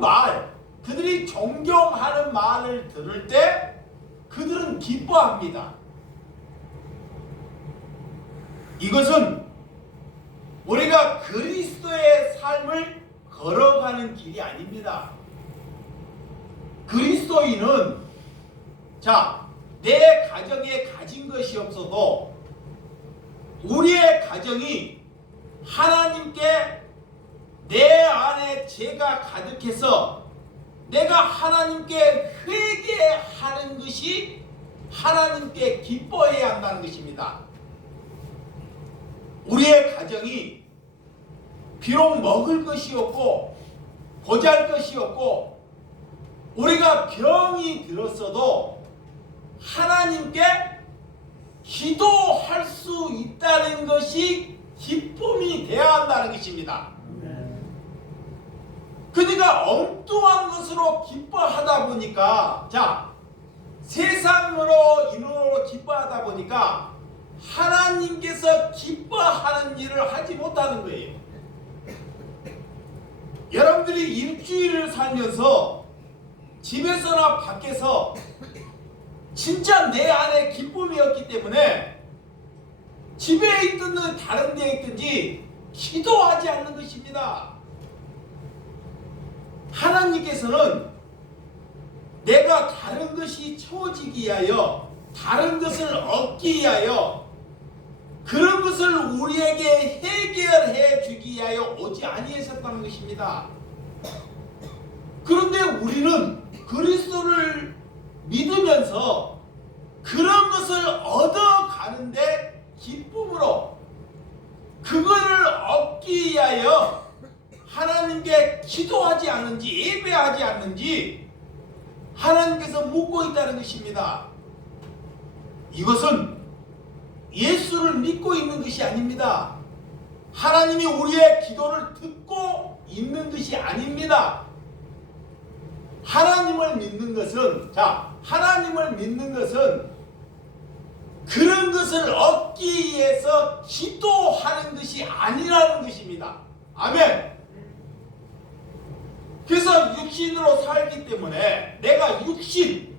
말, 그들이 존경하는 말을 들을 때 그들은 기뻐합니다. 이것은 우리가 그리스도의 삶을 걸어가는 길이 아닙니다. 그리스도인은 내 가정에 가진 것이 없어도 우리의 가정이 하나님께 내 안에 죄가 가득해서 내가 하나님께 회개하는 것이 하나님께 기뻐해야 한다는 것입니다. 우리의 가정이 비록 먹을 것이 없고 보잘 것이 없고 우리가 병이 들었어도 하나님께 기도할 수 있다는 것이 기쁨이 되어야 한다는 것입니다. 그러니까 엉뚱한 것으로 기뻐하다 보니까 세상으로 인으로 기뻐하다 보니까 하나님께서 기뻐하는 일을 하지 못하는 거예요. 여러분들이 일주일을 살면서 집에서나 밖에서 진짜 내 안에 기쁨이 없기 때문에 집에 있든 다른 데에 있든지 기도하지 않는 것입니다. 하나님께서는 내가 다른 것이 채워지기 위하여 다른 것을 얻기 위하여 그런 것을 우리에게 해결해 주기 위하여 오지 아니하셨다는 것입니다. 그런데 우리는 그리스도를 믿으면서 그런 것을 얻어가는데 기쁨으로 그거를 얻기 위하여 하나님께 기도하지 않는지 예배하지 않는지 하나님께서 묻고 있다는 것입니다. 이것은 예수를 믿고 있는 것이 아닙니다. 하나님이 우리의 기도를 듣고 있는 것이 아닙니다. 하나님을 믿는 것은 하나님을 믿는 것은 그런 것을 얻기 위해서 기도하는 것이 아니라는 것입니다. 아멘. 그래서 육신으로 살기 때문에 내가 육신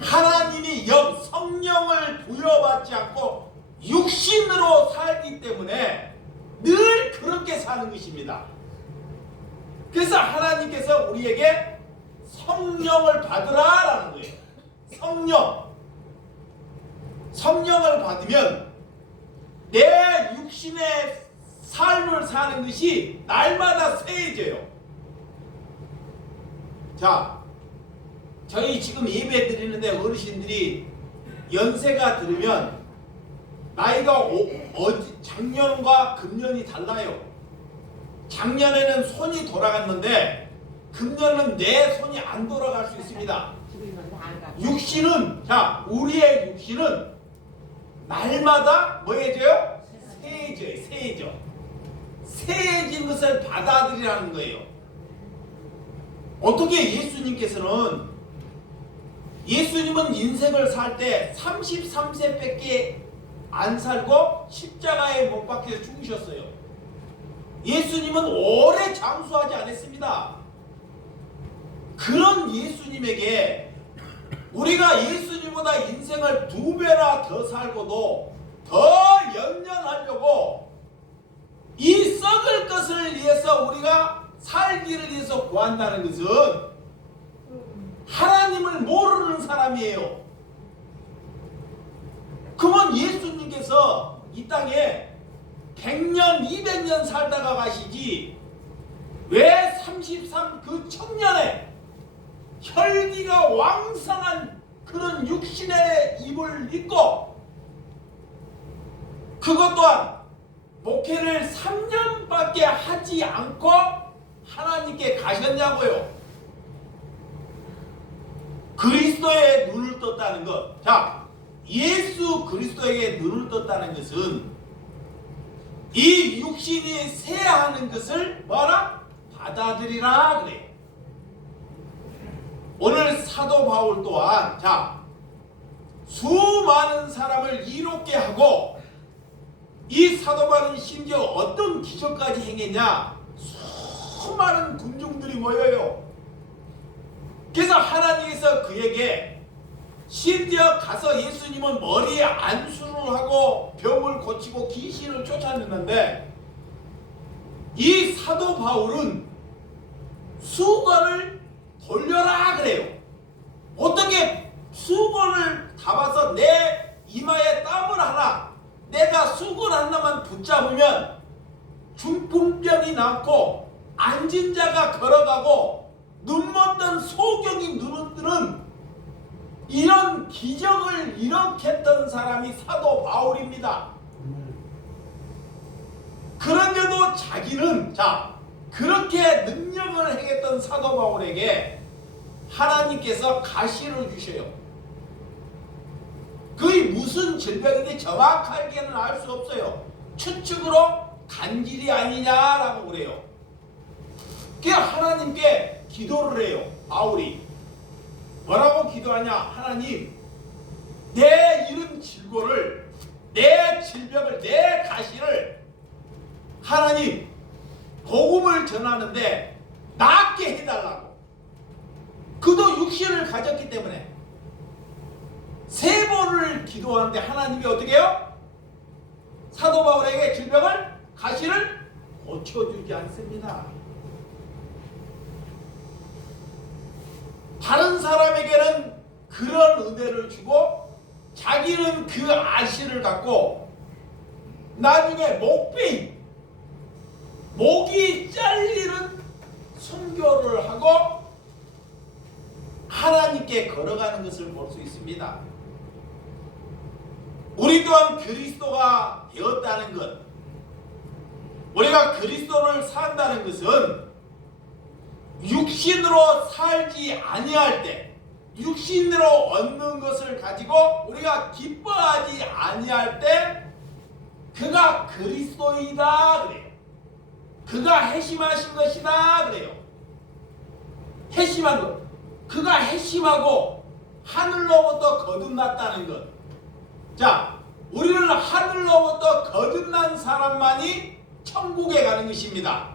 하나님이 성령을 부여받지 않고 육신으로 살기 때문에 늘 그렇게 사는 것입니다. 그래서 하나님께서 우리에게 성령을 받으라라는 거예요. 성령을 받으면 내 육신의 삶을 사는 것이 날마다 세해져요. 저희 지금 예배 드리는데 어르신들이 연세가 들으면 나이가 작년과 금년이 달라요. 작년에는 손이 돌아갔는데 금년은 내 손이 안 돌아갈 수 있습니다. 육신은 우리의 육신은 날마다 뭐 해져요? 세해져. 세해진 것을 받아들이라는 거예요. 어떻게 예수님은 인생을 살 때 33세밖에 안 살고 십자가에 못 박혀 죽으셨어요. 예수님은 오래 장수하지 않았습니다. 그런 예수님에게 우리가 예수님보다 인생을 2배나 더 살고도 더 연연하려고 이 썩을 것을 위해서 우리가 살기를 위해서 구한다는 것은 하나님을 모르는 사람이에요. 그러면 예수님께서 이 땅에 100년, 200년 살다가 가시지 왜 33 그 청년에 혈기가 왕성한 그런 육신의 입을 입고 그것 또한 목회를 3년밖에 하지 않고 하나님께 가셨냐고요. 그리스도의 눈을 떴다는 것. 예수 그리스도에게 눈을 떴다는 것은 이 육신이 쇠하는 것을 받아들이라 그래요. 오늘 사도 바울 또한 수많은 사람을 이롭게 하고 이 사도 바울은 심지어 어떤 기적까지 행했냐? 수많은 군중들이 모여 그래서 하나님께서 그에게 심지어 가서 예수님은 머리에 안수를 하고 병을 고치고 귀신을 쫓아냈는데 이 사도 바울은 수건을 돌려라 그래요. 어떻게 수건을 잡아서 내 이마에 땀을 하나 내가 수건 하나만 붙잡으면 중풍병이 낫고 앉은 자가 걸어가고 눈먼던 소경이 눈을 뜨는 이런 기적을 일으켰던 사람이 사도 바울입니다. 그런데도 자기는 그렇게 능력을 행했던 사도 바울에게 하나님께서 가시를 주셔요. 그게 무슨 질병인지 정확하게는 알 수 없어요. 추측으로 간질이 아니냐라고 그래요. 그 하나님께 기도를 해요. 바울이 뭐라고 기도하냐? 하나님, 내 이런 질고를, 내 질병을, 내 가시를 하나님 복음을 전하는데 낫게 해달라고. 그도 육신을 가졌기 때문에 3번을 기도하는데 하나님이 어떻게 해요? 사도 바울에게 질병을, 가시를 고쳐주지 않습니다. 다른 사람에게는 그런 은혜를 주고 자기는 그 아시를 갖고 나중에 목이 잘리는 순교를 하고 하나님께 걸어가는 것을 볼 수 있습니다. 우리 또한 그리스도가 되었다는 것, 우리가 그리스도를 산다는 것은 육신으로 살지 아니할 때, 육신으로 얻는 것을 가지고 우리가 기뻐하지 아니할 때 그가 그리스도이다 그래요. 그가 회심하신 것이다 그래요. 회심한 것, 그가 회심하고 하늘로부터 거듭났다는 것. 자, 우리는 하늘로부터 거듭난 사람만이 천국에 가는 것입니다.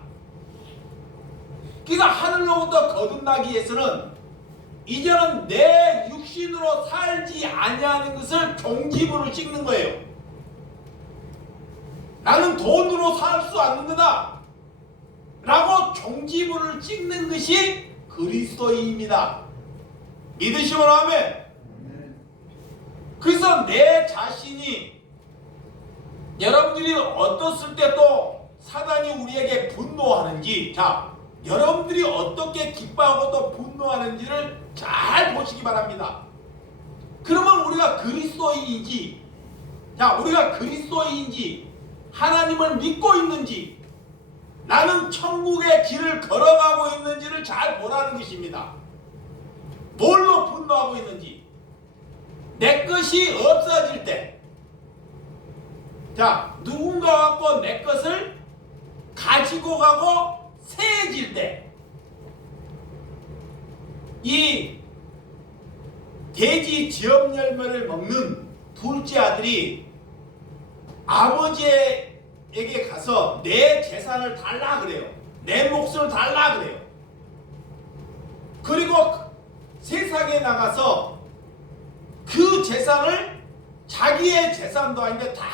그러니까 하늘로부터 거듭나기 위해서는 이제는 내 육신으로 살지 아니하는 것을 종지부를 찍는 거예요. 나는 돈으로 살 수 없는 거다 라고 종지부를 찍는 것이 그리스도인입니다. 믿으시면 아멘. 그래서 내 자신이, 여러분들이 어떻을 때 또 사단이 우리에게 분노하는지, 여러분들이 어떻게 기뻐하고 또 분노하는지를 잘 보시기 바랍니다. 그러면 우리가 그리스도인인지, 우리가 그리스도인인지, 하나님을 믿고 있는지, 나는 천국의 길을 걸어가고 있는지를 잘 보라는 것입니다. 뭘로 분노하고 있는지. 내 것이 없어질 때, 누군가 갖고 내 것을 가지고 가고 세해질 때, 이 돼지 지업 열매를 먹는 둘째 아들이 아버지에게 가서 내 재산을 달라 그래요. 내 몫을 달라 그래요. 그리고 세상에 나가서 그 재산을, 자기의 재산도 아닌데 다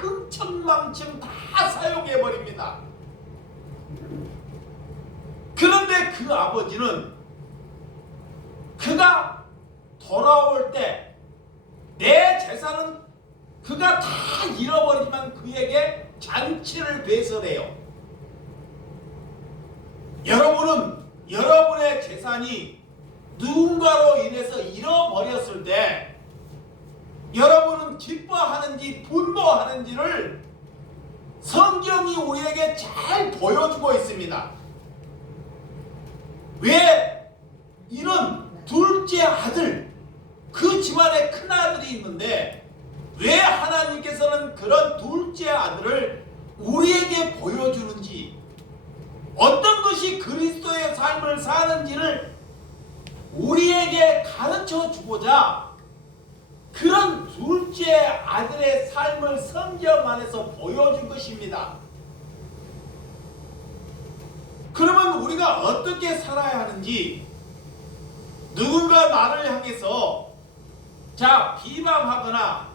흥청망청 다 사용해버립니다. 그런데 그 아버지는 그가 돌아올 때 내 재산은 그가 다 잃어버리지만 그에게 잔치를 배설해요. 여러분은 여러분의 재산이 누군가로 인해서 잃어버렸을 때 여러분은 기뻐하는지 분노하는지를 성경이 우리에게 잘 보여주고 있습니다. 왜 이런 둘째 아들, 그 집안에 큰 아들이 있는데 왜 하나님께서는 그런 둘째 아들을 우리에게 보여주는지, 어떤 것이 그리스도의 삶을 사는지를 우리에게 가르쳐 주고자 그런 둘째 아들의 삶을 성경 안에서 보여준 것입니다. 그러면 우리가 어떻게 살아야 하는지, 누군가 나를 향해서 비방하거나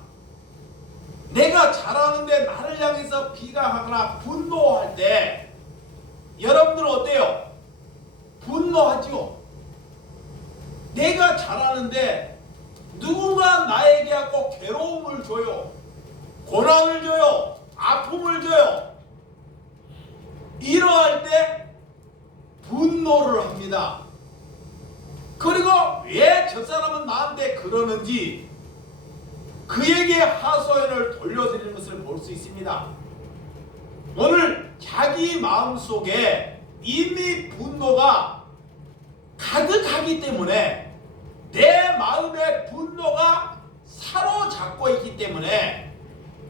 내가 잘하는데 나를 향해서 비방하거나 분노할 때 여러분들은 어때요? 분노하죠. 내가 잘하는데 누군가 나에게 하고 괴로움을 줘요. 고난을 줘요. 아픔을 줘요. 이러할 때 분노를 합니다. 그리고 왜 저 사람은 나한테 그러는지 그에게 하소연을 돌려드리는 것을 볼 수 있습니다. 오늘 자기 마음속에 이미 분노가 가득하기 때문에 내 마음의 분노가 사로잡고 있기 때문에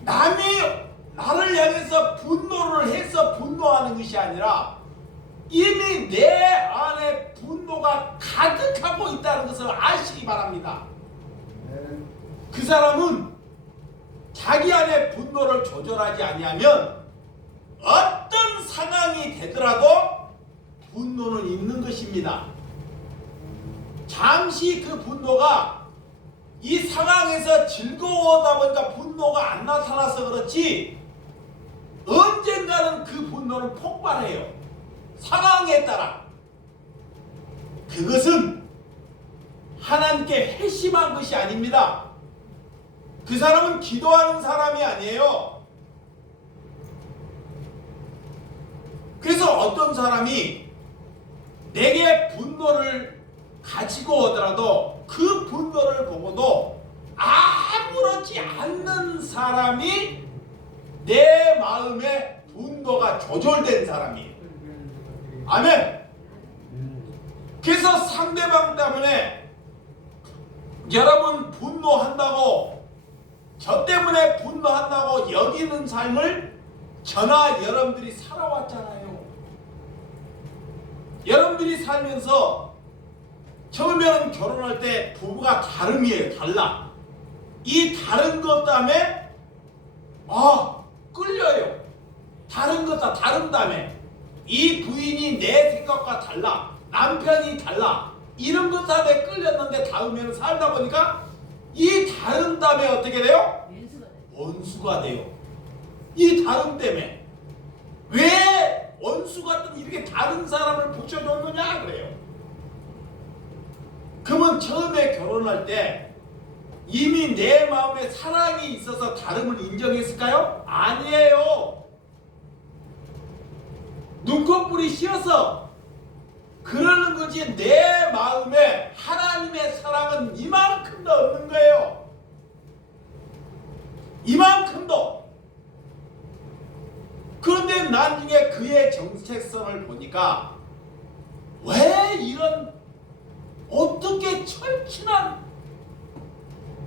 남이 나를 향해서 분노를 해서 분노하는 것이 아니라 이미 내 안에 분노가 가득하고 있다는 것을 아시기 바랍니다. 그 사람은 자기 안에 분노를 조절하지 아니하면 어떤 상황이 되더라도 분노는 있는 것입니다. 잠시 그 분노가 이 상황에서 즐거워하다 보니까 분노가 안 나타나서 그렇지 언젠가는 그 분노는 폭발해요. 상황에 따라. 그것은 하나님께 회심한 것이 아닙니다. 그 사람은 기도하는 사람이 아니에요. 그래서 어떤 사람이 내게 분노를 가지고 오더라도 그 분노를 보고도 아무렇지 않는 사람이 내 마음에 분노가 조절된 사람이에요. 아멘. 그래서 상대방 때문에 여러분 분노한다고 저 때문에 분노한다고 여기는 삶을 저나 여러분들이 살아왔잖아요. 여러분들이 살면서 처음에는 결혼할 때 부부가 다름이에요. 달라. 이 다른 것 때문에 끌려요. 다른 것 다른 다음에 이 부인이 내 생각과 달라. 남편이 달라. 이런 것 때문에 끌렸는데 다음에는 살다 보니까 이 다른 다음에 어떻게 돼요? 원수가 돼요. 이 다른 때문에. 왜 원수 같은 이렇게 다른 사람을 붙여줬느냐 그래요. 그러면 처음에 결혼할 때 이미 내 마음에 사랑이 있어서 다름을 인정했을까요? 아니에요. 눈꺼풀이 씌어서 그러는 거지 내 마음에 하나님의 사랑은 이만큼도 없는 거예요. 이만큼도. 그런데 나중에 그의 정체성을 보니까 왜 이런 어떻게 철친한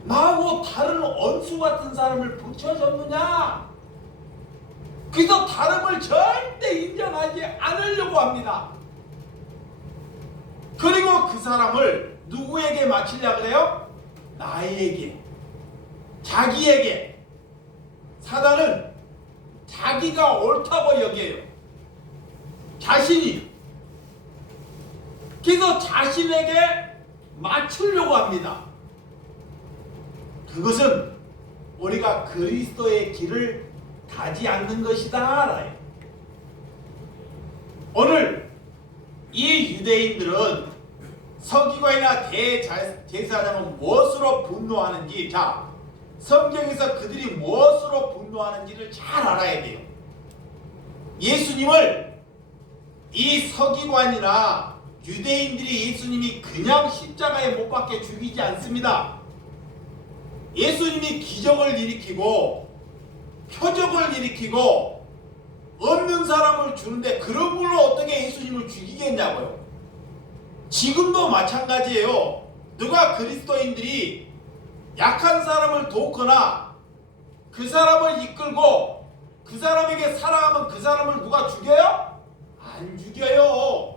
나하고 다른 원수 같은 사람을 붙여줬느냐. 그래서 다름을 절대 인정하지 않으려고 합니다. 그리고 그 사람을 누구에게 맞추려고 해요? 나에게, 자기에게. 사단은 자기가 옳다고 여겨요. 자신이. 그래서 자신에게 맞추려고 합니다. 그것은 우리가 그리스도의 길을 가지 않는 것이다. 오늘 이 유대인들은 서기관이나 대제사장은 무엇으로 분노하는지, 성경에서 그들이 무엇으로 분노하는지를 잘 알아야 돼요. 예수님을 이 서기관이나 유대인들이 예수님이 그냥 십자가에 못 박혀 죽이지 않습니다. 예수님이 기적을 일으키고 표적을 일으키고 없는 사람을 주는데 그런 걸로 어떻게 예수님을 죽이겠냐고요. 지금도 마찬가지예요. 누가 그리스도인들이 약한 사람을 돕거나 그 사람을 이끌고 그 사람에게 살아가면 그 사람을 누가 죽여요? 안 죽여요.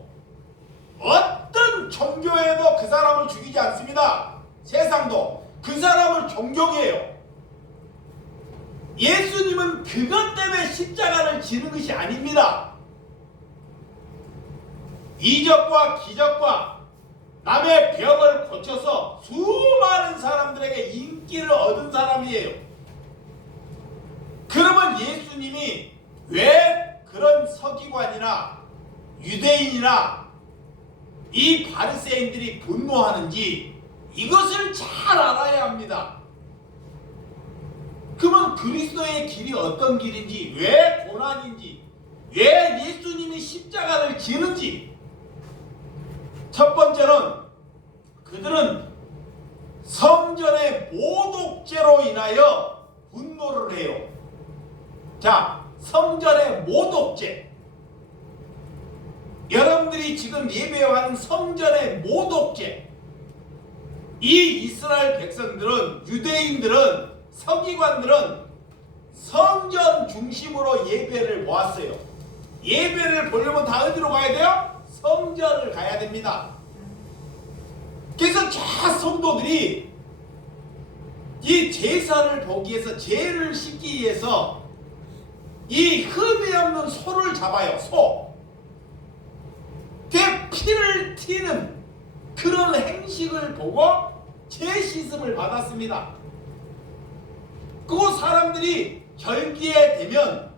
어떤 종교에도 그 사람을 죽이지 않습니다. 세상도 그 사람을 존경해요. 예수님은 그것 때문에 십자가를 지는 것이 아닙니다. 이적과 기적과 남의 병을 고쳐서 수많은 사람들에게 인기를 얻은 사람이에요. 그러면 예수님이 왜 그런 서기관이나 유대인이나 이 바리새인들이 분노하는지 이것을 잘 알아야 합니다. 그러면 그리스도의 길이 어떤 길인지, 왜 고난인지, 왜 예수님이 십자가를 지는지. 첫 번째는 그들은 성전의 모독죄로 인하여 분노를 해요. 자, 성전의 모독죄. 여러분들이 지금 예배하는 성전의 모독죄. 이 이스라엘 백성들은, 유대인들은, 서기관들은 성전 중심으로 예배를 보았어요. 예배를 보려면 다 어디로 가야 돼요? 성전을 가야 됩니다. 그래서 저 성도들이 이 제사를 보기 위해서, 죄를 씻기 위해서 이 흠이 없는 소를 잡아요. 소. 그 피를 튀는 그런 행식을 보고 죄 씻음을 받았습니다. 그 사람들이 절기에 되면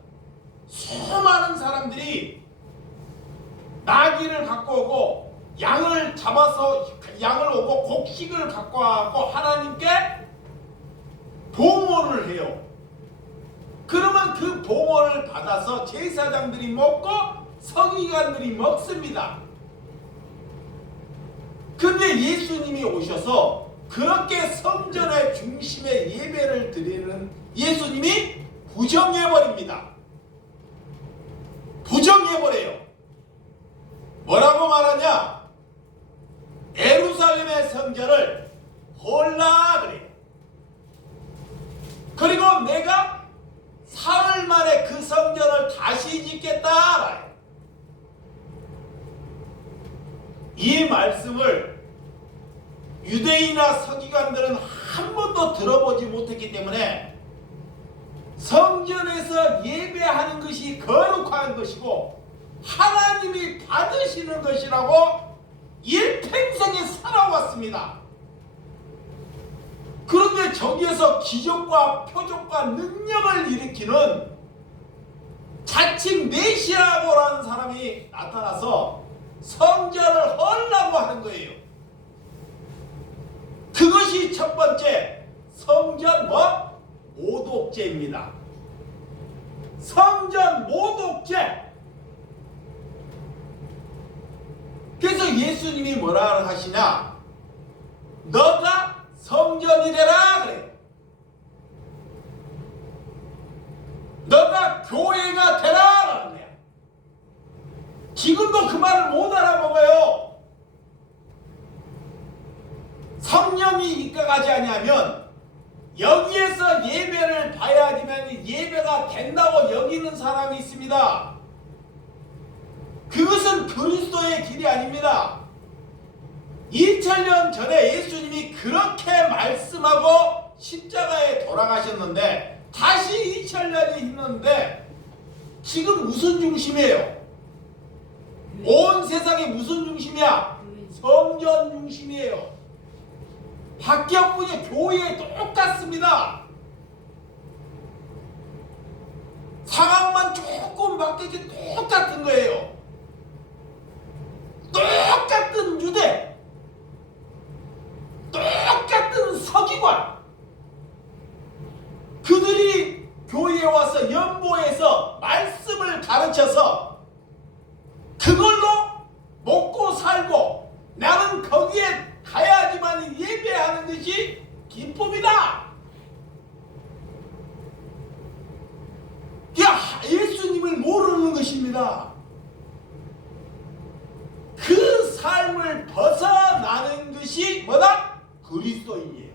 수많은 사람들이 나귀를 갖고 오고 양을 잡아서 양을 오고 곡식을 갖고 와서 하나님께 봉헌을 해요. 그러면 그 봉헌을 받아서 제사장들이 먹고 서기관들이 먹습니다. 근데 예수님이 오셔서 그렇게 성전의 중심에 예배를 드리는 예수님이 부정해버립니다. 부정해버려요. 뭐라고 말하냐? 예루살렘의 성전을 헐라 그래요. 그리고 내가 사흘 만에 그 성전을 다시 짓겠다. 이 말씀을 유대인이나 서기관들은 한 번도 들어보지 못했기 때문에 성전에서 예배하는 것이 거룩한 것이고 하나님이 받으시는 것이라고 일평생에 살아왔습니다. 그런데 저기에서 기적과 표적과 능력을 일으키는 자칭 메시아라는 사람이 나타나서 성전을 헐라고 하는 거예요. 그것이 첫 번째 성전 모독죄입니다. 성전 모독죄. 그래서 예수님이 뭐라 하시냐? 너가 성전이 되라 그래요. 너가 교회가 되라 라는 거야. 지금도 그 말을 못 알아먹어요. 성령이 입각하지 아니하면 여기에서 예배를 봐야지만 예배가 된다고 여기는 사람이 있습니다. 그것은 그리스도의 길이 아닙니다. 2000년 전에 예수님이 그렇게 말씀하고 십자가에 돌아가셨는데 다시 2000년이 있는데 지금 무슨 중심이에요? 온 세상이 무슨 중심이야? 성전 중심이에요. 바뀌었군요. 교회 똑같습니다. 상황만 조금 바뀌지 똑같은 거예요. 똑같은 유대, 똑같은 서기관, 그들이 교회에 와서 연보에서 말씀을 가르쳐서 그걸로 먹고 살고 나는 거기에 가야지만 예배하는 것이 기쁨이다. 예수님을 모르는 것입니다. 그 삶을 벗어나는 것이 뭐다? 그리스도인이에요.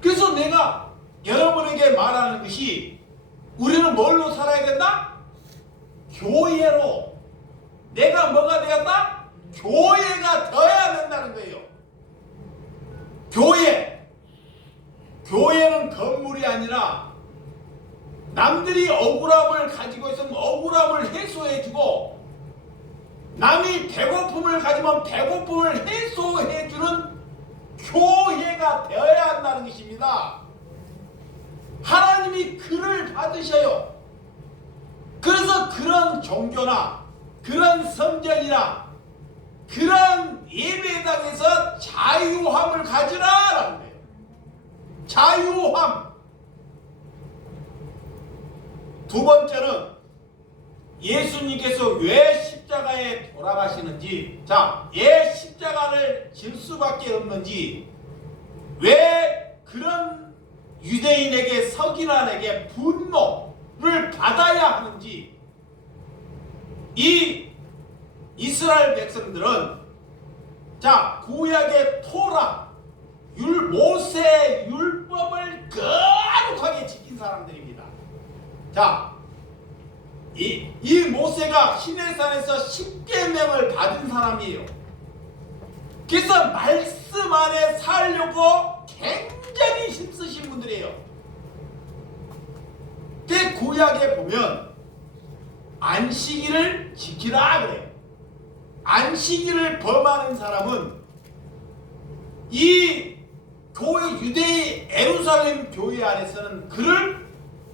그래서 내가 여러분에게 말하는 것이 우리는 뭘로 살아야 된다? 교회로. 내가 뭐가 되었다? 교회가 되어야 된다는 거예요. 교회는 건물이 아니라 남들이 억울함을 가지고 있으면 억울함을 해소해주고 남이 배고픔을 가지면 배고픔을 해소해주는 교회가 되어야 한다는 것입니다. 하나님이 그를 받으셔요. 그래서 그런 종교나 그런 성전이나 그런 예배당에서 자유함을 가지라라는 거예요. 자유함. 두 번째는 예수님께서 왜 십자가에 돌아가시는지, 자, 왜 십자가를 질 수밖에 없는지, 왜 그런 유대인에게, 서기관에게 분노를 받아야 하는지, 이 이스라엘 백성들은, 자, 구약의 토라, 모세 율법을 거룩하게 지킨 사람들입니다. 자, 이 모세가 시내산에서 10계명을 받은 사람이에요. 그래서 말씀 안에 살려고 굉장히 힘쓰신 분들이에요. 그 구약에 보면 안식일을 지키라 그래요. 안식일을 범하는 사람은 이 교회, 유대의 예루살렘 교회 안에서는 그를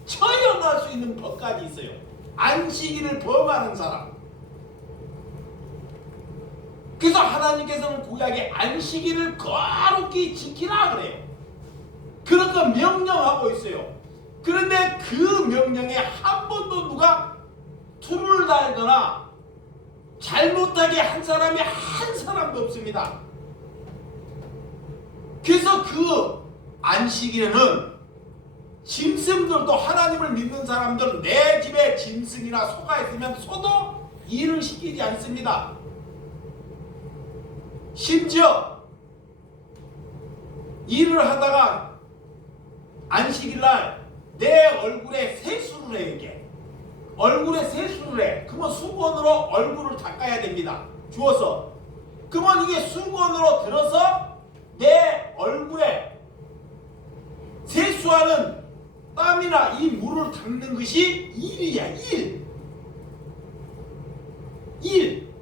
처형할 수 있는 법까지 있어요. 안식일을 범하는 사람. 그래서 하나님께서는 구약에 안식일을 거룩히 지키라 그래요. 그렇게 명령하고 있어요. 그런데 그 명령에 한 번도 누가 투를 달거나 잘못하게 한 사람이 한 사람도 없습니다. 그래서 그 안식일에는 짐승들도, 하나님을 믿는 사람들은 내 집에 짐승이나 소가 있으면 소도 일을 시키지 않습니다. 심지어 일을 하다가 안식일날 내 얼굴에 세수를 해. 이게 얼굴에 세수를 해. 그러면 수건으로 얼굴을 닦아야 됩니다. 주워서. 그러면 이게 수건으로 들어서 내 얼굴에 세수하는 땀이나 이 물을 닦는 것이 일이야. 일.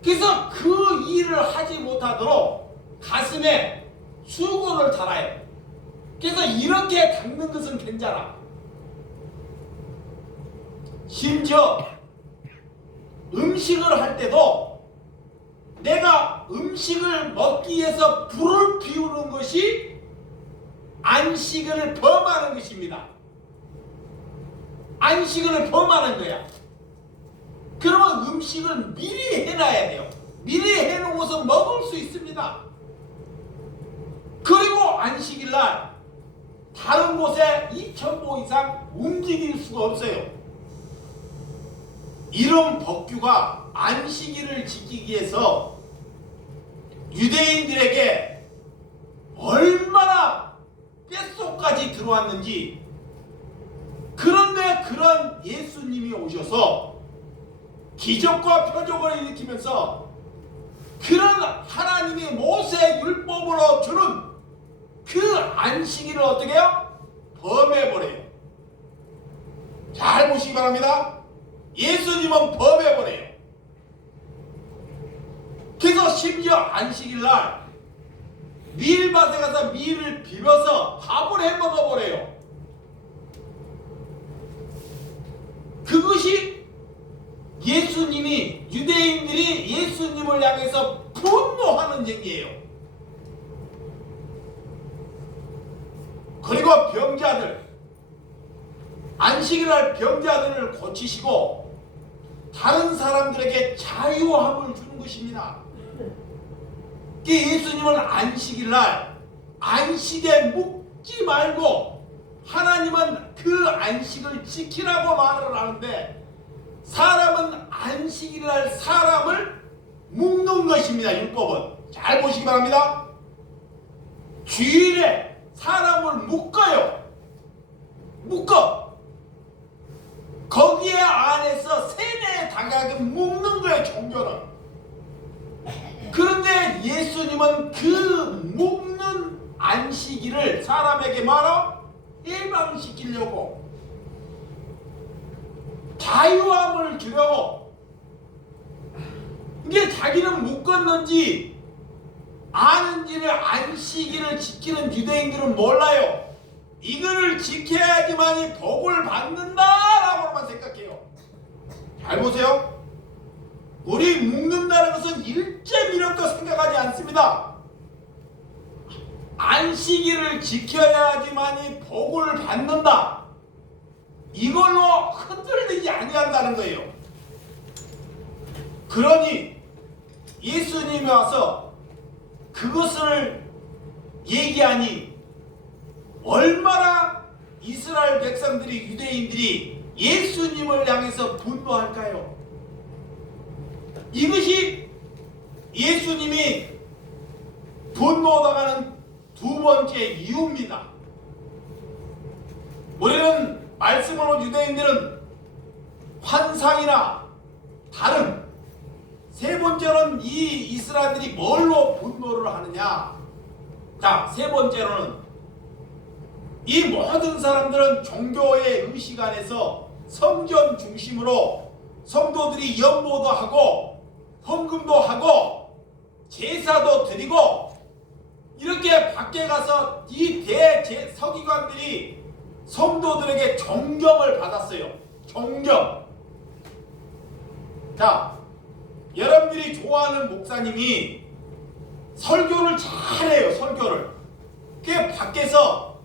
그래서 그 일을 하지 못하도록 가슴에 수건을 달아요. 그래서 이렇게 닦는 것은 괜찮아. 심지어 음식을 할 때도 내가 음식을 먹기 위해서 불을 피우는 것이 안식을 범하는 것입니다. 안식을 범하는 거야. 그러면 음식을 미리 해놔야 돼요. 미리 해놓고서 먹을 수 있습니다. 그리고 안식일날 다른 곳에 2,000보 이상 움직일 수가 없어요. 이런 법규가 안식일을 지키기 위해서 유대인들에게 얼마나 뼛속까지 들어왔는지. 그런데 그런 예수님이 오셔서 기적과 표적을 일으키면서 그런 하나님이 모세 율법으로 주는 그 안식일을 어떻게 해요? 범해버려요. 잘 보시기 바랍니다. 예수님은 범해버려요. 그래서 심지어 안식일날 밀밭에 가서 밀을 비벼서 밥을 해 먹어버려요. 그것이 예수님이, 유대인들이 예수님을 향해서 분노하는 얘기예요. 그리고 병자들, 안식일날 병자들을 고치시고 다른 사람들에게 자유함을 주는 것입니다. 예수님은 안식일날 안식에 묵지 말고 하나님은 그 안식을 지키라고 말을 하는데, 사람은 안식일날 사람을 묶는 것입니다. 율법은. 잘 보시기 바랍니다. 주일에 사람을 묶어요. 묶어. 거기에 안에서 세뇌에 당하게끔 묶는 거예요. 종교는. 그런데 예수님은 그 묶는 안식일을 사람에게 말어 해방시키려고, 자유함을 주려고 자기는 묶었는지 아는지를 안식일을 지키는 유대인들은 몰라요. 이거를 지켜야지만이 복을 받는다라고만 생각해요. 잘 보세요. 우리 묶는다는 것은 1.1점도 생각하지 않습니다. 안식일을 지켜야지만이 복을 받는다. 이걸로 흔들리지 아니한다는 거예요. 그러니 예수님이 와서 그것을 얘기하니 얼마나 이스라엘 백성들이, 유대인들이 예수님을 향해서 분노할까요? 이것이 예수님이 분노당하는 두 번째 이유입니다. 우리는 말씀으로 유대인들은 환상이나 다른, 세 번째로는 이 이스라엘들이 뭘로 분노를 하느냐. 자, 세 번째로는 이 모든 사람들은 종교의 의식 안에서 성전 중심으로 성도들이 연보도 하고 헌금도 하고 제사도 드리고 이렇게 밖에 가서 이 서기관들이 성도들에게 존경을 받았어요. 존경. 자, 여러분들이 좋아하는 목사님이 설교를 잘해요. 설교를. 그 밖에서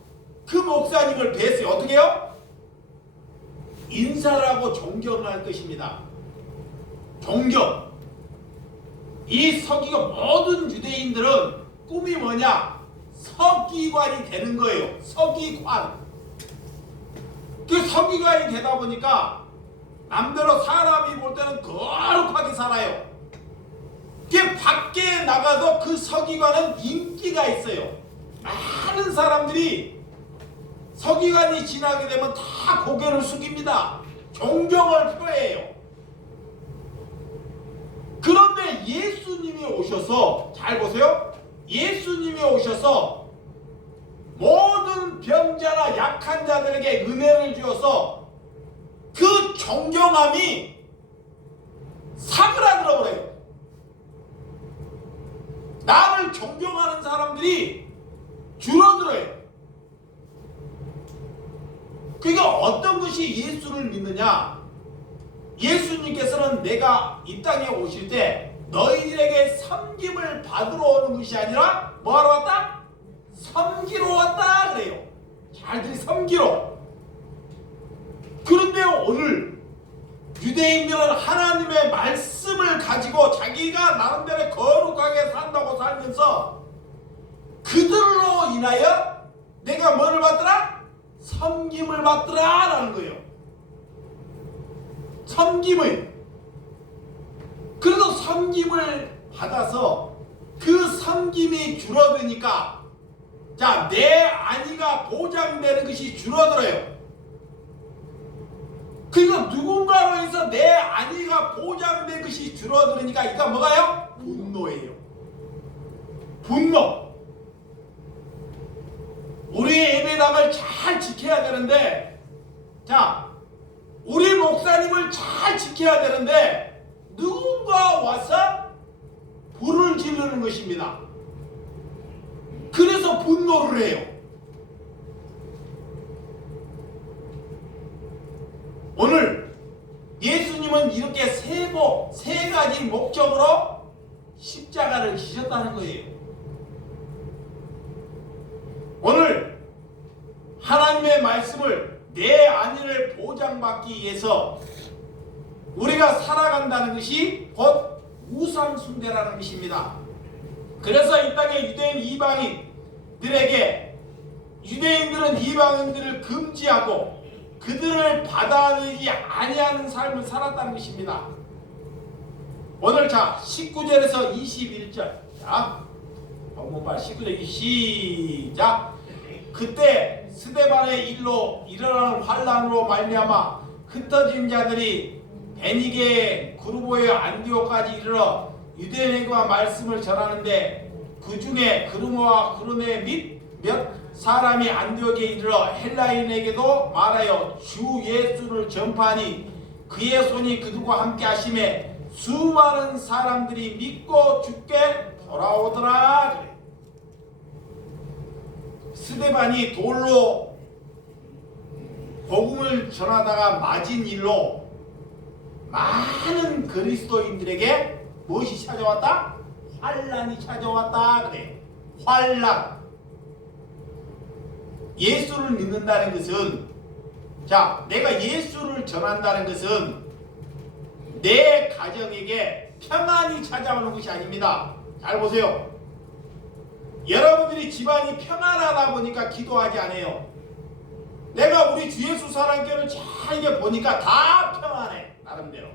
그 목사님을 뵀어요. 어떻게 해요? 인사를 하고 존경을 할 것입니다. 존경. 이 서기관, 모든 유대인들은 꿈이 뭐냐? 서기관이 되는 거예요. 서기관. 그 서기관이 되다 보니까 남대로 사람이 볼 때는 거룩하게 살아요. 그 밖에 나가도 그 서기관은 인기가 있어요. 많은 사람들이 서기관이 지나게 되면 다 고개를 숙입니다. 존경을 표해요. 그런데 예수님이 오셔서, 잘 보세요. 예수님이 오셔서 모든 병자나 약한 자들에게 은혜를 주어서 그 존경함이 사그라들어 버려요. 나를 존경하는 사람들이 줄어들어요. 그러니까 어떤 것이 예수를 믿느냐? 예수님께서는 내가 이 땅에 오실 때 너희들에게 섬김을 받으러 오는 것이 아니라 뭐하러 왔다? 섬기러 왔다 그래요. 잘 들이, 섬기러. 그런데 오늘 유대인들은 하나님의 말씀을 가지고 자기가 나름대로 거룩하게 산다고 살면서 그들로 인하여 내가 뭐를 받더라? 섬김을 받더라 라는 거예요. 섬김을. 그래서 섬김을 받아서 그 섬김이 줄어드니까, 자, 내 안위가 보장되는 것이 줄어들어요. 그러니까 누군가로 해서 내 안위가 보장된 것이 줄어들으니까 이거 뭐가요? 분노예요. 분노. 우리의 예배당을 잘 지켜야 되는데, 자, 우리 목사님을 잘 지켜야 되는데 누군가 와서 불을 지르는 것입니다. 그래서 분노를 해요. 오늘 예수님은 이렇게 세 가지 목적으로 십자가를 지셨다는 거예요. 오늘 하나님의 말씀을 내 안위를 보장받기 위해서 우리가 살아간다는 것이 곧 우상숭배라는 것입니다. 그래서 이 땅에 유대인 이방인들에게, 유대인들은 이방인들을 금지하고 그들을 받아들이지 아니하는 삶을 살았다는 것입니다. 오늘 자 19절에서 21절, 자 본문발 19절 시작. 그때 스데반의 일로 일어나는 환란으로 말미암아 흩어진 자들이 베니게, 구르보의 안디오까지 이르러 유대인과 말씀을 전하는데, 그 중에 그르모와 구르네 및 몇 사람이 안디옥에 이르러 헬라인에게도 말하여 주 예수를 전파하니 그의 손이 그들과 함께 하심에 수많은 사람들이 믿고 죽게 돌아오더라. 그래. 스데반이 돌로 복음을 전하다가 맞은 일로 많은 그리스도인들에게 무엇이 찾아왔다? 환란이 찾아왔다. 그래. 환란. 예수를 믿는다는 것은, 자, 내가 예수를 전한다는 것은 내 가정에게 평안이 찾아오는 것이 아닙니다. 잘 보세요. 여러분들이 집안이 평안하다 보니까 기도하지 않아요. 내가 우리 주 예수 사랑교를 잘 이게 보니까 다 평안해. 나름대로.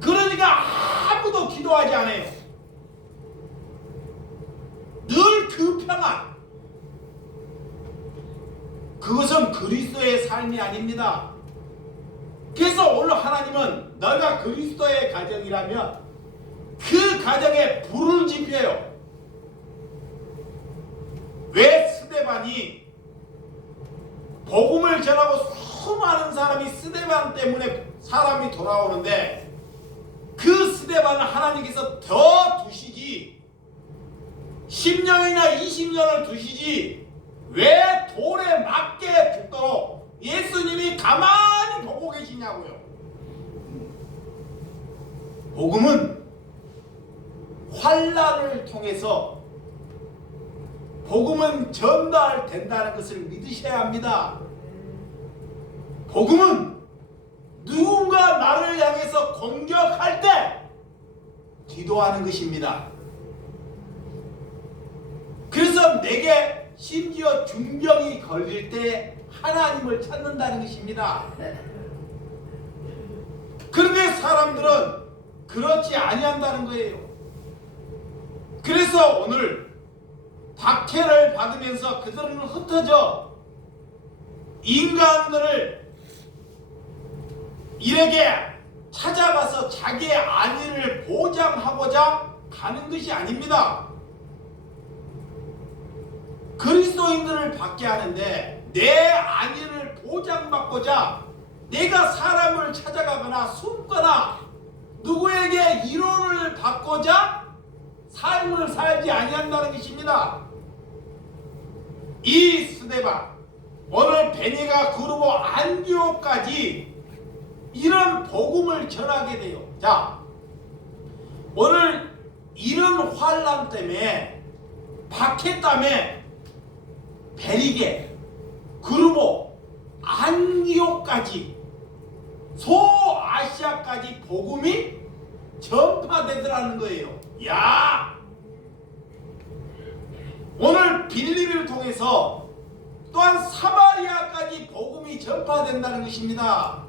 그러니까 아무도 기도하지 않아요. 늘 그 평안. 그것은 그리스도의 삶이 아닙니다. 그래서 오늘 하나님은 너가 그리스도의 가정이라면 그 가정에 불을 지펴요. 왜 스데반이 복음을 전하고 수많은 사람이 스데반 때문에 사람이 돌아오는데 그 스데반을 하나님께서 더 두시지 10년이나 20년을 두시지 왜 돌에 맞게 죽도록 예수님이 가만히 보고 계시냐고요. 복음은 환난을 통해서 복음은 전달된다는 것을 믿으셔야 합니다. 복음은 누군가 나를 향해서 공격할 때 기도하는 것입니다. 그래서 내게 심지어 중병이 걸릴 때 하나님을 찾는다는 것입니다. 그런데 사람들은 그렇지 아니한다는 거예요. 그래서 오늘 박해를 받으면서 그들은 흩어져 인간들을 이렇게 찾아가서 자기의 안위를 보장하고자 가는 것이 아닙니다. 그리스도인들을 받게 하는데 내 안위를 보장받고자 내가 사람을 찾아가거나 숨거나 누구에게 이론을 받고자 삶을 살지 아니한다는 것입니다. 이 스데반 오늘 베네가 그루고 안디옥까지 이런 복음을 전하게 돼요. 자, 오늘 이런 환난 때문에 박해 때문에 베리게 그루고 안디옥까지 소아시아까지 복음이 전파되더라는 거예요. 야! 오늘 빌립을 통해서 또한 사마리아까지 복음이 전파된다는 것입니다.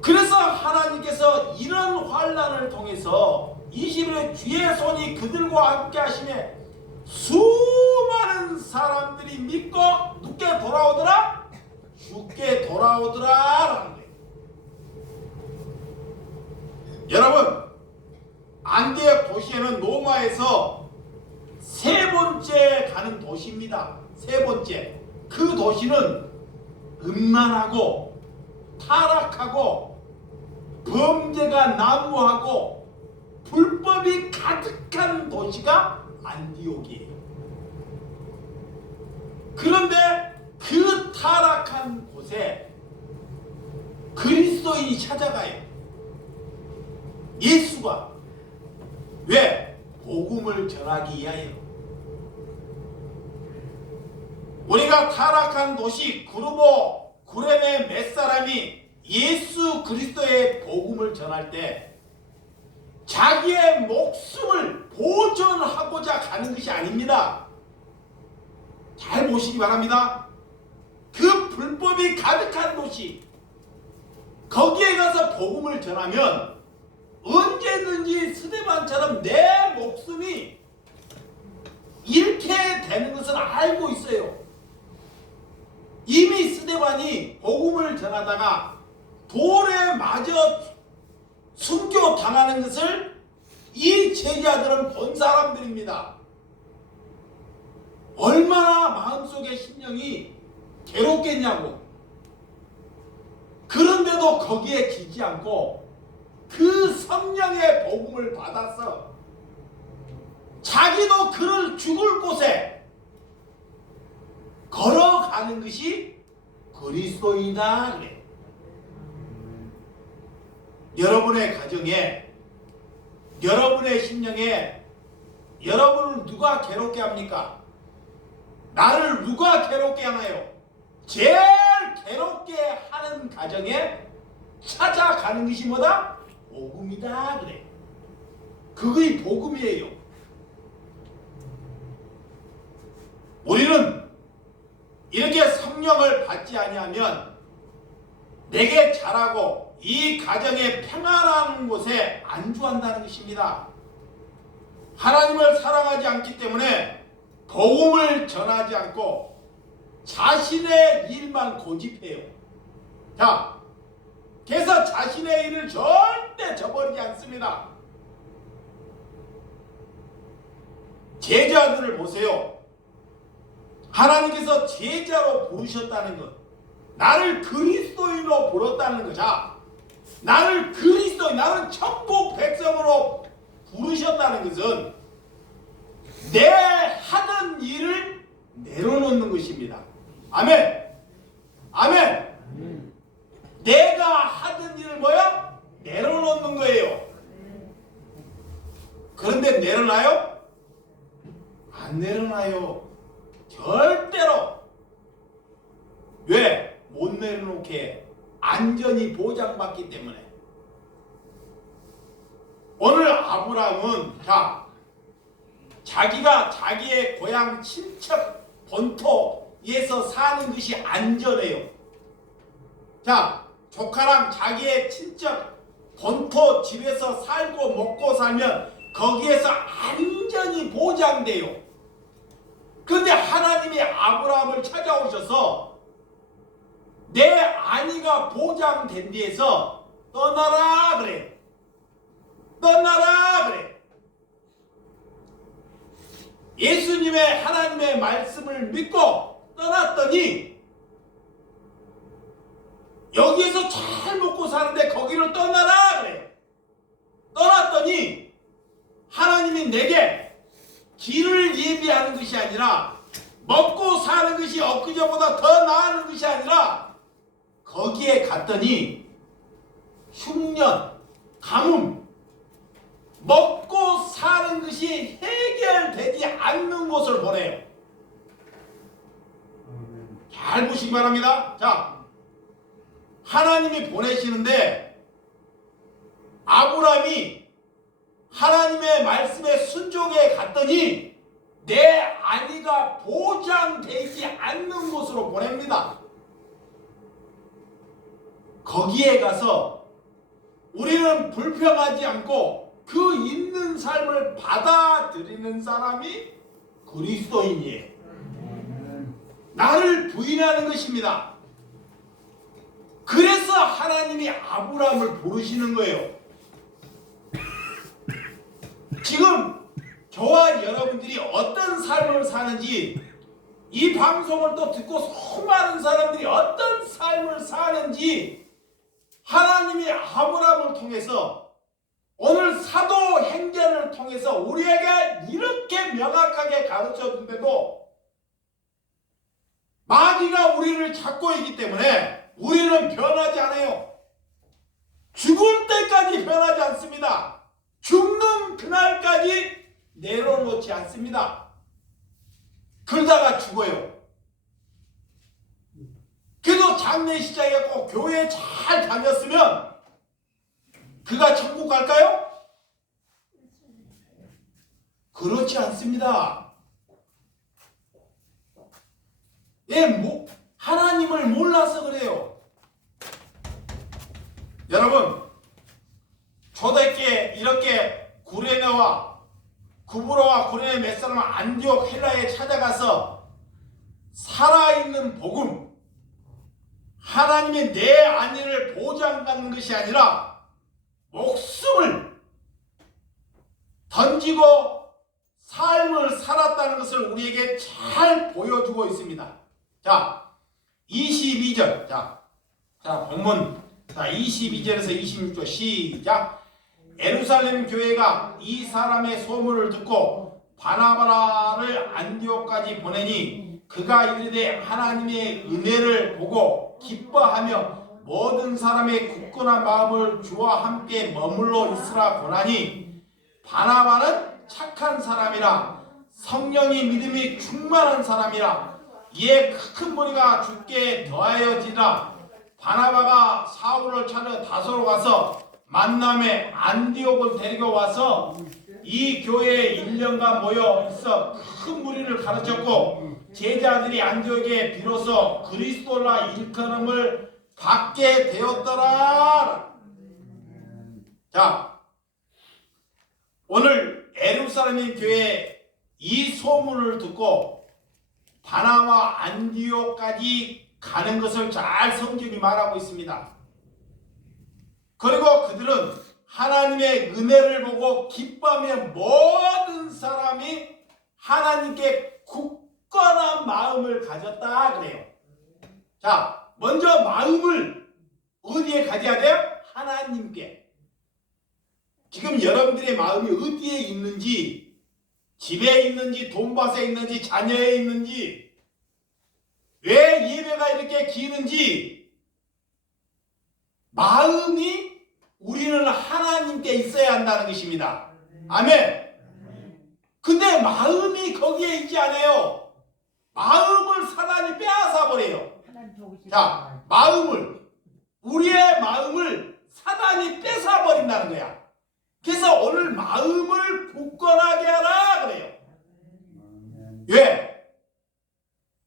그래서 하나님께서 이런 환난을 통해서 20일에 주의 손이 그들과 함께 하시매 수많은 사람들이 믿고 누게 돌아오더라? 죽게 돌아오더라 라는 거예요. 여러분, 안디옥 도시에는 로마에서 세 번째 가는 도시입니다. 세 번째. 그 도시는 음란하고 타락하고 범죄가 난무하고 불법이 가득한 도시가 안디옥이에요. 그런데 그 타락한 곳에 그리스도인이 찾아가요. 예수가. 왜? 복음을 전하기 위하여. 우리가 타락한 도시 구르보 구레네 몇 사람이 예수 그리스도의 복음을 전할 때 자기의 목숨을 보존하고자 가는 것이 아닙니다. 잘 보시기 바랍니다. 그 불법이 가득한 도시 거기에 가서 복음을 전하면 언제든지 스데반처럼 내 목숨이 잃게 되는 것을 알고 있어요. 이미 스데반이 복음을 전하다가 돌에 맞아 순교 당하는 것을 이 제자들은 본 사람들입니다. 얼마나 마음속에 심령이 괴롭겠냐고. 그런데도 거기에 지지 않고 그 성령의 복음을 받아서 자기도 그를 죽을 곳에 걸어가는 것이 그리스도이다 그래. 여러분의 가정에, 여러분의 심령에 여러분을 누가 괴롭게 합니까? 나를 누가 괴롭게 하나요? 제일 괴롭게 하는 가정에 찾아가는 것이 뭐다? 복음이다 그래. 그것이 복음이에요. 우리는 이렇게 성령을 받지 아니하면 내게 잘하고 이 가정에 평안한 곳에 안주한다는 것입니다. 하나님을 사랑하지 않기 때문에 복음을 전하지 않고 자신의 일만 고집해요. 자, 그래서 자신의 일을 절대 저버리지 않습니다. 제자들을 보세요. 하나님께서 제자로 부르셨다는 것, 나를 그리스도인으로 부르었다는 것, 자, 나를 그리스도인, 나는 천국 백성으로 부르셨다는 것은 내 하던 일을 내려놓는 것입니다. 아멘. 아멘. 내가 하던 일을 뭐야? 내려놓는 거예요. 그런데 내려놔요? 안 내려놔요. 절대로. 왜? 못 내려놓게 안전이 보장받기 때문에. 오늘 아브라함은 자기가 자기의 고향 친척 본토에서 사는 것이 안전해요. 자, 조카랑 자기의 친척 본토 집에서 살고 먹고 살면 거기에서 안전이 보장돼요. 그런데 하나님이 아브라함을 찾아오셔서 내 안위가 보장된 데에서 떠나라 그래. 떠나라 그래. 예수님의 하나님의 말씀을 믿고 떠났더니 여기에서 잘 먹고 사는데 거기를 떠나라 그래. 떠났더니 하나님이 내게 길을 예비하는 것이 아니라 먹고 사는 것이 엊그제보다 더 나은 것이 아니라 거기에 갔더니 흉년, 가뭄, 먹고 사는 것이 해결되지 않는 곳을 보내요. 잘 보시기 바랍니다. 자, 하나님이 보내시는데 아브라함이 하나님의 말씀에 순종해 갔더니 내 안위가 보장되지 않는 곳으로 보냅니다. 거기에 가서 우리는 불평하지 않고 그 있는 삶을 받아들이는 사람이 그리스도인이에요. 나를 부인하는 것입니다. 그래서 하나님이 아브라함을 부르시는 거예요. 지금 저와 여러분들이 어떤 삶을 사는지, 이 방송을 또 듣고 수많은 사람들이 어떤 삶을 사는지 하나님이 아브라함을 통해서 오늘 사도행전을 통해서 우리에게 이렇게 명확하게 가르쳐 준데도 마귀가 우리를 잡고 있기 때문에 우리는 변하지 않아요. 죽을 때까지 변하지 않습니다. 죽는 그날까지 내려놓지 않습니다. 그러다가 죽어요. 그래도 장례식장에 꼭 교회에 잘 다녔으면 그가 천국 갈까요? 그렇지 않습니다. 하나님을 몰라서 그래요. 여러분, 초대교회 이렇게 구레네와 구브로와 구레네 몇 사람은 안디옥 헬라에 찾아가서 살아있는 복음, 하나님이 내 안위를 보장받는 것이 아니라 목숨을 던지고 삶을 살았다는 것을 우리에게 잘 보여주고 있습니다. 자, 22절. 자, 본문 자, 22절에서 26절 시작. 예루살렘 교회가 이 사람의 소문을 듣고 바나바를 안디옥까지 보내니 그가 이르되 하나님의 은혜를 보고 기뻐하며 모든 사람의 굳건한 마음을 주와 함께 머물러 있으라 권하니 바나바는 착한 사람이라 성령이 믿음이 충만한 사람이라 이에 큰 무리가 죽게 더하여지라. 바나바가 사울을 찾아 다소로 가서 만남에 안디옥을 데리고 와서 이 교회에 1년간 모여 있어 큰 무리를 가르쳤고 제자들이 안디옥에 비로소 그리스도라 일컬음을 받게 되었더라. 자, 오늘 예루살렘 교회에 이 소문을 듣고 바나바 안디옥까지 가는 것을 잘 성경이 말하고 있습니다. 그리고 그들은 하나님의 은혜를 보고 기뻐하며 모든 사람이 하나님께 굳건한 마음을 가졌다 그래요. 자, 먼저 마음을 어디에 가져야 돼요? 하나님께. 지금 여러분들의 마음이 어디에 있는지, 집에 있는지, 돈밭에 있는지, 자녀에 있는지, 왜 예배가 이렇게 기는지, 마음이 우리는 하나님께 있어야 한다는 것입니다. 아멘. 근데 마음이 거기에 있지 않아요. 마음을 사단이 빼앗아 버려요. 자, 우리의 마음을 사단이 뺏어 버린다는 거야. 그래서 오늘 마음을 굳건하게 하라 그래요. 왜?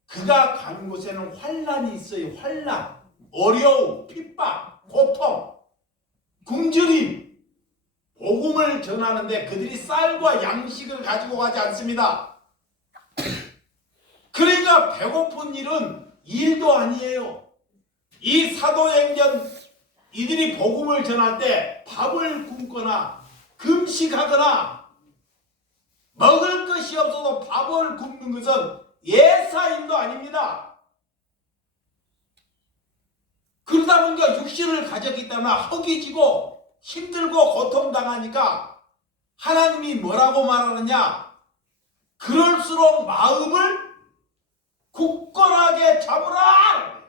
그가 가는 곳에는 환난이 있어요. 환난, 어려움, 핍박, 고통, 굶주림. 복음을 전하는데 그들이 쌀과 양식을 가지고 가지 않습니다. 그러니까 배고픈 일은 일도 아니에요. 이 사도행전 이들이 복음을 전할 때 밥을 굶거나 금식하거나 먹을 것이 없어도 밥을 굶는 것은 예사일도 아닙니다. 그러다 보니까 육신을 가졌기 때문에 허기지고 힘들고 고통당하니까 하나님이 뭐라고 말하느냐? 그럴수록 마음을 굳건하게 잡으라.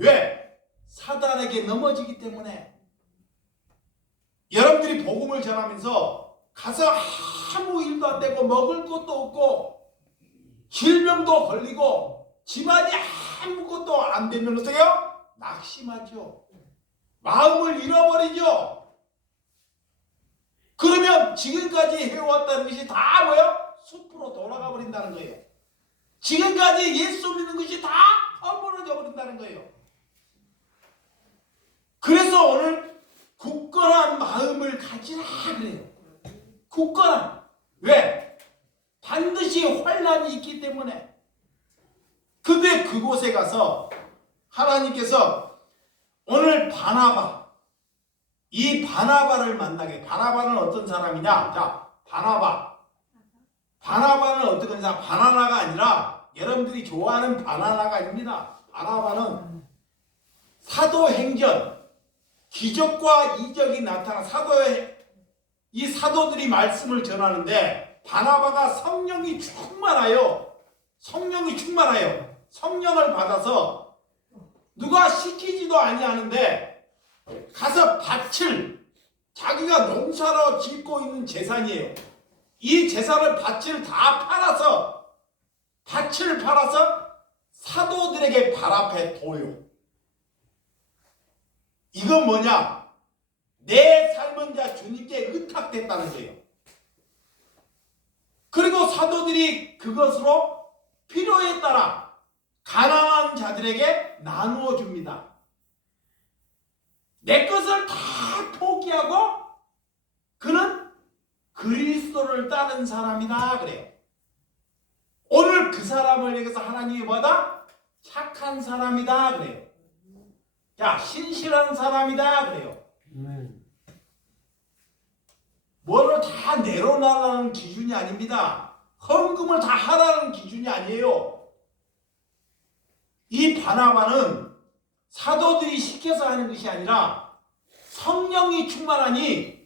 왜? 사단에게 넘어지기 때문에. 여러분들이 복음을 전하면서 가서 아무 일도 안 되고 먹을 것도 없고 질병도 걸리고 집안이 아무것도 안 되면 어떻게 해요? 낙심하죠. 마음을 잃어버리죠. 그러면 지금까지 해왔다는 것이 다 뭐예요? 숲으로 돌아가 버린다는 거예요. 지금까지 예수 믿는 것이 다 헐물어져 버린다는 거예요. 그래서 오늘 굳건한 마음을 가지라 그래요. 굳건한. 왜? 반드시 환난이 있기 때문에. 근데 그곳에 가서 하나님께서 오늘 이 바나바를 만나게. 바나바는 어떤 사람이냐? 자, 바나바는 어떤 사람? 바나나가 아니라 여러분들이 좋아하는 바나나가 아닙니다. 바나바는 사도행전 기적과 이적이 나타난 이 사도들이 말씀을 전하는데 바나바가 성령이 충만하여 성령을 받아서 누가 시키지도 아니하는데 가서 자기가 농사로 짓고 있는 재산이에요. 이 재산을 밭을 팔아서 사도들에게 발 앞에 둬요. 이건 뭐냐? 내 삶은 자 주님께 의탁됐다는 거예요. 그리고 사도들이 그것으로 필요에 따라 가난한 자들에게 나누어 줍니다. 내 것을 다 포기하고 그는 그리스도를 따른 사람이다 그래요. 오늘 그 사람을 위해서 하나님이 뭐다? 착한 사람이다 그래요. 자, 신실한 사람이다 그래요. 뭐를 다 내려놔라는 기준이 아닙니다. 헌금을 다 하라는 기준이 아니에요. 이 바나바는 사도들이 시켜서 하는 것이 아니라 성령이 충만하니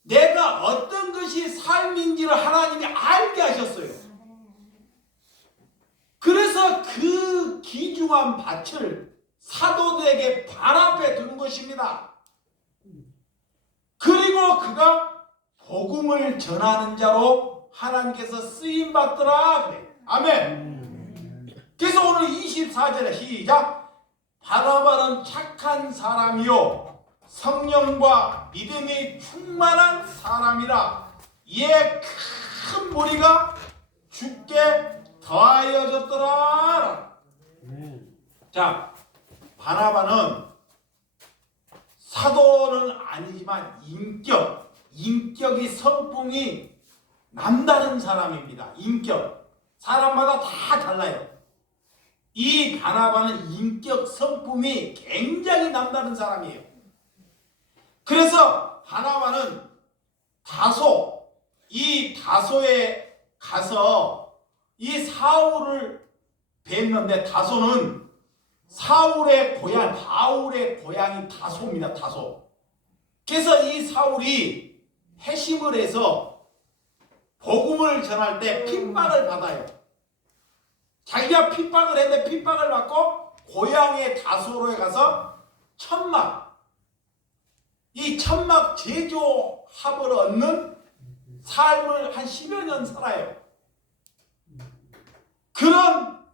내가 어떤 것이 삶인지를 하나님이 알게 하셨어요. 그래서 그 귀중한 밭을 사도들에게 발 앞에 두는 것입니다. 그리고 그가 복음을 전하는 자로 하나님께서 쓰임 받더라 그래. 아멘. 그래서 오늘 24절에 시작. 바나바는 착한 사람이요 성령과 믿음이 충만한 사람이라 이에 큰 무리가 주께 더하여졌더라. 자, 바나바는 사도는 아니지만 인격이 성품이 남다른 사람입니다. 인격. 사람마다 다 달라요. 이 바나바는 인격 성품이 굉장히 남다른 사람이에요. 그래서 바나바는 이 다소에 가서 이 사울을 뵀는데 다소는 사울의 고향, 바울의 고향이 다소입니다. 다소. 그래서 이 사울이 회심을 해서 복음을 전할 때 핍박을 받아요. 자기가 핍박을 했는데 핍박을 받고 고향의 다소로에 가서 이 천막 제조합을 얻는 삶을 한 10여 년 살아요. 그런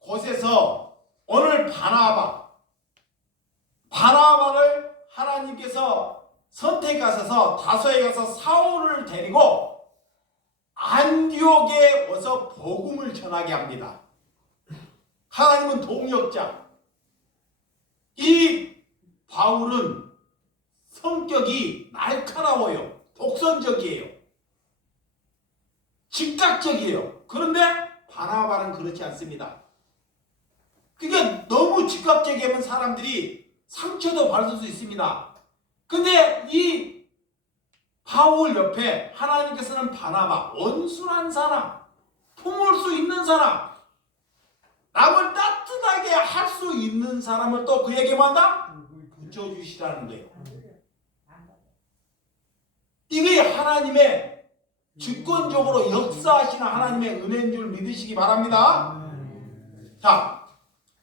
곳에서 오늘 바나바를 하나님께서 선택하셔서 다소에 가서 사울을 데리고 안디옥에 와서 복음을 전하게 합니다. 하나님은 동역자. 이 바울은 성격이 날카로워요. 독선적이에요. 즉각적이에요. 그런데 바나바는 그렇지 않습니다. 그러니까 너무 즉각적이면 사람들이 상처도 받을 수 있습니다. 근데 이 바울 옆에 하나님께서는 바나바, 온순한 사람, 품을 수 있는 사람, 남을 따뜻하게 할 수 있는 사람을 또 그에게 만다? 붙여주시라는 거예요. 이게 하나님의 주권적으로 역사하시는 하나님의 은혜인 줄 믿으시기 바랍니다. 자,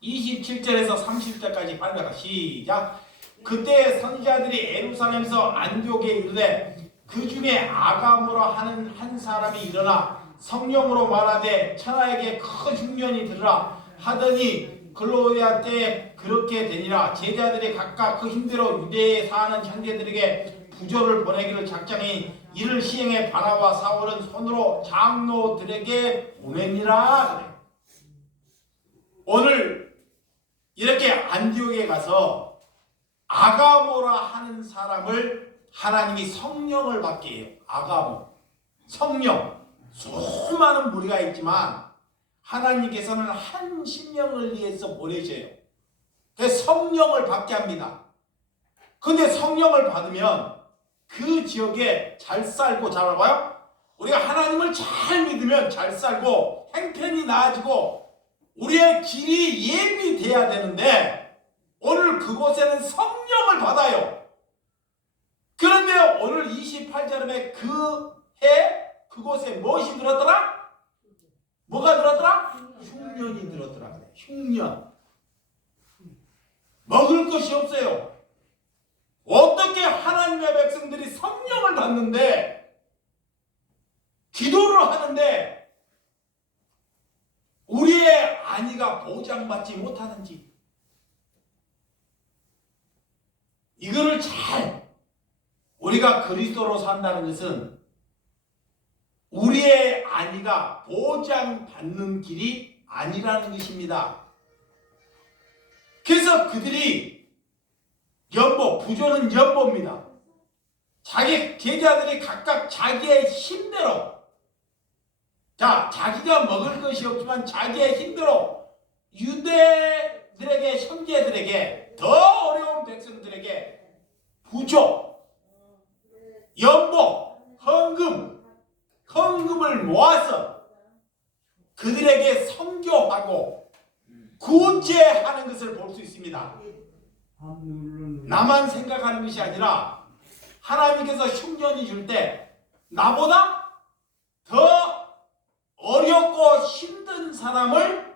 27절에서 30절까지 발표가 시작. 그때 선지자들이 예루살렘에서 안디옥에 이르되 그 중에 아가모라 하는 한 사람이 일어나 성령으로 말하되 천하에게 큰 흉년이 들으라 하더니 글로리아 때에 그렇게 되니라. 제자들이 각각 그 힘대로 유대에 사는 형제들에게 부조를 보내기를 작정히 이를 시행해 바나바와 사울은 손으로 장로들에게 보내니라. 오늘 이렇게 안디옥에 가서 아가모라 하는 사람을 하나님이 성령을 받게 해요. 아가모, 성령. 수많은 무리가 있지만 하나님께서는 한 심령을 위해서 보내셔요. 그래서 성령을 받게 합니다. 근데 성령을 받으면 그 지역에 잘 살고, 잘 봐요. 우리가 하나님을 잘 믿으면 잘 살고 행편이 나아지고 우리의 길이 예비돼야 되는데 오늘 그곳에는 성령을 받아요. 그런데 오늘 28절에 그 해 그곳에 무엇이 들었더라? 뭐가 들었더라? 흉년이 들었더라. 흉년. 먹을 것이 없어요. 어떻게 하나님의 백성들이 성령을 받는데 기도를 하는데 우리의 안위가 보장받지 못하는지, 이거를 잘 우리가 그리스도로 산다는 것은 우리의 안위가 보장받는 길이 아니라는 것입니다. 그래서 그들이 부조는 연보입니다. 자기 제자들이 각각 자기의 힘대로, 자기가 먹을 것이 없지만 자기의 힘대로 유대들에게, 형제들에게, 더 어려운 백성들에게 부조, 연보, 헌금을 모아서 그들에게 선교하고 구제하는 것을 볼 수 있습니다. 나만 생각하는 것이 아니라 하나님께서 흉년이 줄 때 나보다 더 어렵고 힘든 사람을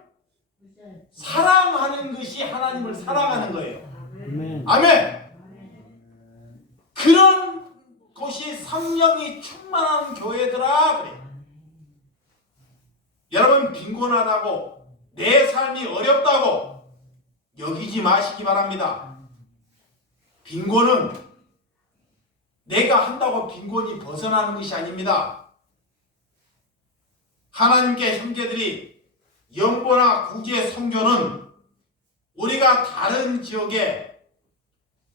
사랑하는 것이 하나님을 사랑하는 거예요. 아멘. 그런 곳이 성령이 충만한 교회더라 그래. 여러분 빈곤하다고 내 삶이 어렵다고 여기지 마시기 바랍니다. 빈곤은 내가 한다고 빈곤이 벗어나는 것이 아닙니다. 하나님께 형제들이 영보나 구제 선교는 우리가 다른 지역에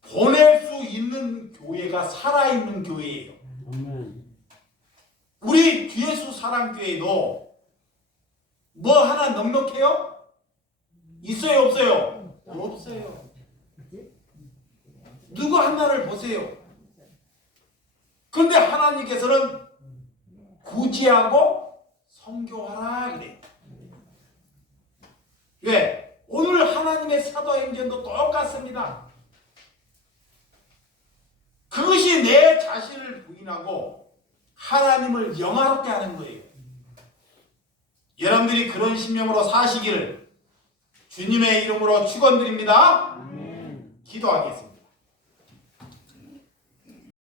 보낼 수 있는 교회가 살아있는 교회예요. 우리 귀예수 사랑교회도 뭐 하나 넉넉해요? 있어요 없어요? 없어요. 누구 하나를 보세요. 그런데 하나님께서는 구제하고 선교하라 그래. 왜? 오늘 하나님의 사도행전도 똑같습니다. 그것이 내 자신을 부인하고 하나님을 영화롭게 하는 거예요. 여러분들이 그런 심령으로 사시기를 주님의 이름으로 축원드립니다. 기도하겠습니다.